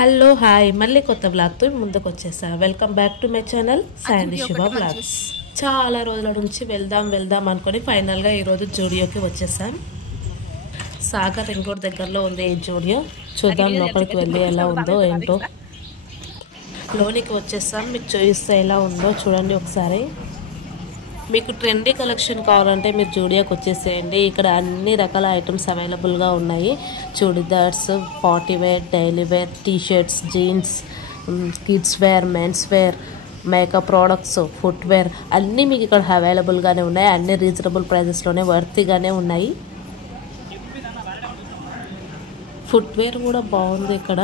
Hello hi మళ్ళీ కొత్త బ్లాగ్తో ముందుకు వచ్చేసా. Welcome back to my channel Sandy Shiva blogs. చాలా రోజుల నుంచి వెళ్దాం అనుకొని ఫైనల్గా ఈరోజు జూడియోకి వచ్చేసాం. సాగర్ రింగ్ రోడ్ దగ్గరలో ఉంది ఈ జూడియో. చూద్దాం లోపలికి వెళ్ళి ఎలా ఉందో ఏంటో. లోనికి వచ్చేసాం, మీకు చూపిస్తే ఎలా ఉందో చూడండి ఒకసారి. మీకు ట్రెండీ కలెక్షన్ కావాలంటే మీరు జూడియోకి వచ్చేసేయండి. ఇక్కడ అన్ని రకాల ఐటమ్స్ అవైలబుల్గా ఉన్నాయి. Churidars, party wear, daily wear, T-shirts, jeans, kids wear, men's wear, makeup products, footwear అన్నీ మీకు ఇక్కడ అవైలబుల్గానే ఉన్నాయి. అన్ని రీజనబుల్ ప్రైజెస్లోనే వర్తీగానే ఉన్నాయి. ఫుట్వేర్ కూడా బాగుంది. ఇక్కడ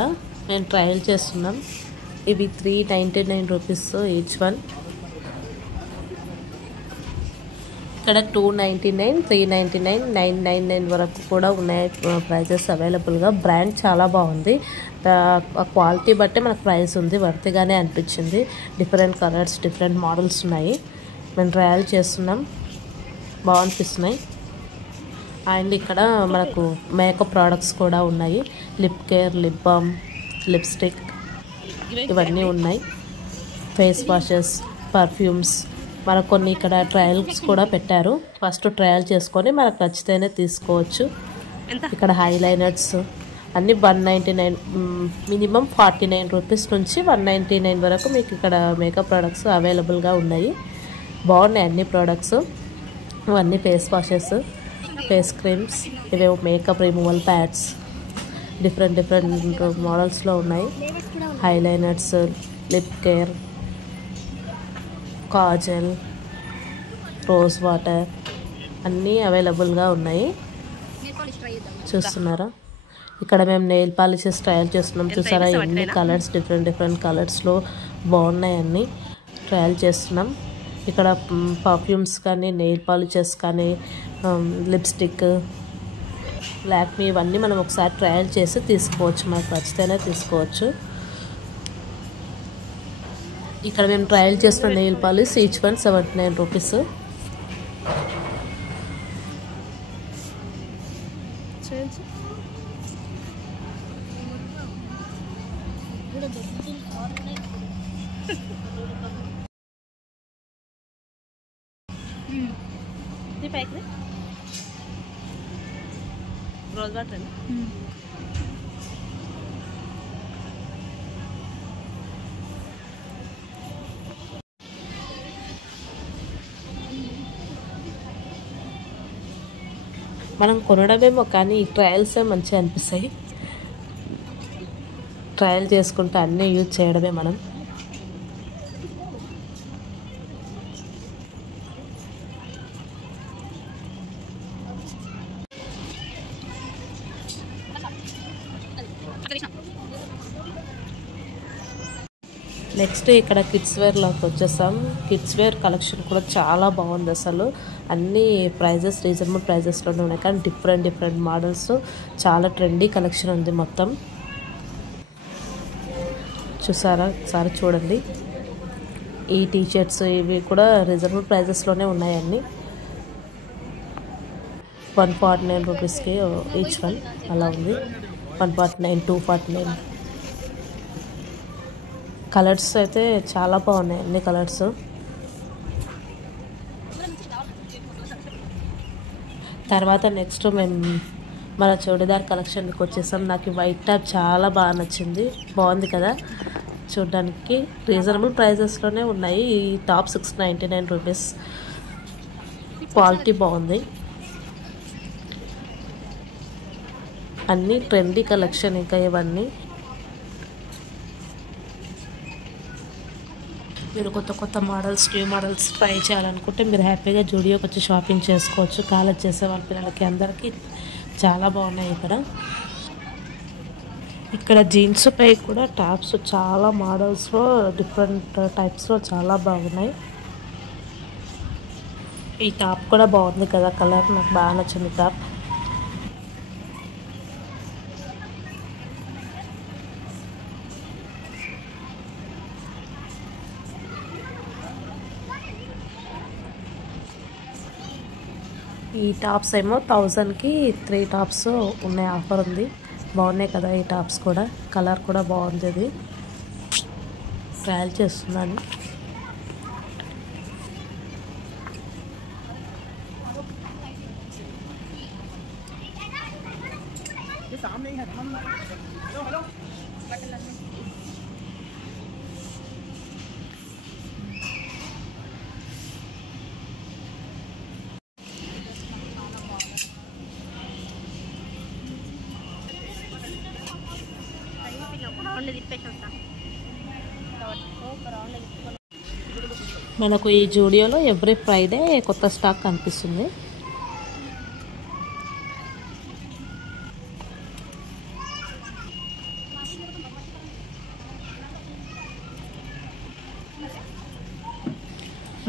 మేము ట్రయల్ చేస్తున్నాం. ఇవి 399 రూపీస్ ఈచ్ వన్. ఇక్కడ 299, 399, 999 వరకు కూడా ఉన్నాయి ప్రైజెస్ అవైలబుల్గా. బ్రాండ్ చాలా బాగుంది. క్వాలిటీ బట్టే మనకు ప్రైస్ ఉంది, వర్తిగానే అనిపించింది. డిఫరెంట్ కలర్స్, డిఫరెంట్ మోడల్స్ ఉన్నాయి. మేము ట్రయల్ చేస్తున్నాం, బాగనిపిస్తున్నాయి. అండ్ ఇక్కడ మనకు మేకప్ ప్రోడక్ట్స్ కూడా ఉన్నాయి. Lip care, lip balm, lipstick ఇవన్నీ ఉన్నాయి. Face washes, perfumes. మనకు కొన్ని ఇక్కడ ట్రయల్స్ కూడా పెట్టారు. ఫస్ట్ ట్రయల్ చేసుకొని మనకు నచ్చితేనే తీసుకోవచ్చు. ఇక్కడ హైలైనర్స్ అన్నీ 199, మినిమం 49 రూపీస్ నుంచి 199 వరకు మీకు ఇక్కడ మేకప్ ప్రోడక్ట్స్ అవైలబుల్గా ఉన్నాయి. బాగున్నాయి అన్ని ప్రోడక్ట్స్. ఇవన్నీ ఫేస్ వాషెస్, ఫేస్ క్రీమ్స్, ఇవేమో మేకప్ రిమూవల్ ప్యాడ్స్, డిఫరెంట్ మోడల్స్లో ఉన్నాయి. Eyeliners, lip care, kajal, rose water అన్నీ అవైలబుల్గా ఉన్నాయి. చూస్తున్నారా? ఇక్కడ మేము నెయిల్ పాలిషెస్ ట్రయల్ చేస్తున్నాం. చూసారా ఎన్ని కలర్స్, డిఫరెంట్ కలర్స్లో బాగున్నాయి. అన్నీ ట్రయల్ చేస్తున్నాం. ఇక్కడ పర్ఫ్యూమ్స్ కానీ, నెయిల్ పాలిషెస్ కానీ, లిప్స్టిక్, లాక్మీ ఇవన్నీ మనం ఒకసారి ట్రయల్ చేసి తీసుకోవచ్చు. మనకు నచ్చితేనే తీసుకోవచ్చు. ఇక్కడ మేము ట్రయల్ చేసిన nail polish each one 79 rupees. Rose water మనం కొనడమేమో కానీ ఈ ట్రయల్సే మంచిగా అనిపిస్తాయి. ట్రయల్ చేసుకుంటే అన్నీ యూజ్ చేయడమే మనం. నెక్స్ట్ ఇక్కడ కిడ్స్ వేర్లోకి వచ్చేసాం. కిడ్స్ వేర్ కలెక్షన్ కూడా చాలా బాగుంది. అసలు అన్ని ప్రైజెస్ రీజనబుల్ ప్రైజెస్లోనే ఉన్నాయి. కానీ డిఫరెంట్ మోడల్స్, చాలా ట్రెండీ కలెక్షన్ ఉంది మొత్తం. చూసారా? ఒకసారి చూడండి. ఈ టీషర్ట్స్ ఇవి కూడా రీజనబుల్ ప్రైజెస్లోనే ఉన్నాయి. అన్నీ 149 రూపీస్కి ఈచ్ వన్ అలా ఉంది. 149, 249. కలర్స్ అయితే చాలా బాగున్నాయి, అన్ని కలర్స్. తర్వాత నెక్స్ట్ మేము మన చూడిదార్ కలెక్షన్కి వచ్చేసాం. నాకు వైట్ టాప్ చాలా బాగా నచ్చింది. బాగుంది కదా చూడడానికి. రీజనబుల్ ప్రైజెస్లోనే ఉన్నాయి. ఈ టాప్ 699 రూపీస్. క్వాలిటీ బాగుంది. అన్నీ ట్రెండీ కలెక్షన్. ఇంకా ఇవన్నీ మీరు కొత్త మోడల్స్, న్యూ మోడల్స్ ట్రై చేయాలనుకుంటే మీరు హ్యాపీగా జూడియోకి వచ్చి షాపింగ్ చేసుకోవచ్చు. కాలేజ్ చేసే వాళ్ళ పిల్లలకి అందరికీ చాలా బాగున్నాయి. ఇక్కడ జీన్స్ పై కూడా టాప్స్ చాలా మోడల్స్లో, డిఫరెంట్ టైప్స్లో చాలా బాగున్నాయి. ఈ టాప్ కూడా బాగుంది కదా, కలర్ నాకు బాగా నచ్చింది టాప్. ఈ టాప్స్ ఏమో 1000కి 3 టాప్స్ ఉన్నాయి, ఆఫర్ ఉంది. బాగున్నాయి కదా ఈ టాప్స్ కూడా. కలర్ కూడా బాగుంది. ఇది ట్రయల్ చేస్తున్నాను. మనకు ఈ జూడియోలో ఎవ్రీ ఫ్రైడే కొత్త స్టాక్ కనిపిస్తుంది.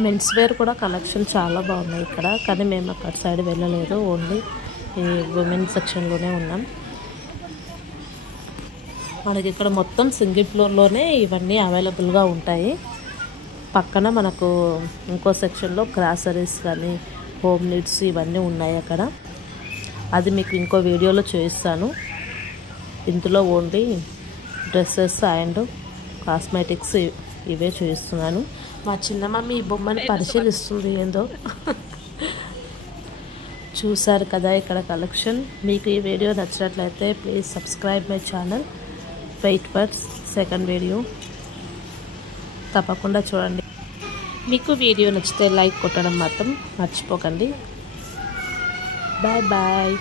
మెన్స్ వేర్ కూడా కలెక్షన్ చాలా బాగున్నాయి ఇక్కడ. కానీ మేము అక్కడ సైడ్ వెళ్ళలేదు, ఓన్లీ ఈ ఉమెన్ సెక్షన్లోనే ఉన్నాం. మనకి ఇక్కడ మొత్తం సింగిల్ ఫ్లోర్లోనే ఇవన్నీ అవైలబుల్గా ఉంటాయి. పక్కన మనకు ఇంకో సెక్షన్లో గ్రాసరీస్ కానీ హోమ్ నీడ్స్ ఇవన్నీ ఉన్నాయి అక్కడ. అది మీకు ఇంకో వీడియోలో చూపిస్తాను. ఇందులో ఓన్లీ డ్రెస్సెస్ అండ్ కాస్మెటిక్స్ ఇవే చూపిస్తున్నాను. మా చిన్న మమ్మీ ఈ బొమ్మని పరిశీలిస్తుంది ఏందో. చూసారు కదా ఇక్కడ కలెక్షన్. మీకు ఈ వీడియో నచ్చినట్లయితే please subscribe my channel. Wait for second video తప్పకుండా చూడండి. మీకు వీడియో నచ్చితే లైక్ కొట్టడం మాత్రం మర్చిపోకండి. Bye bye.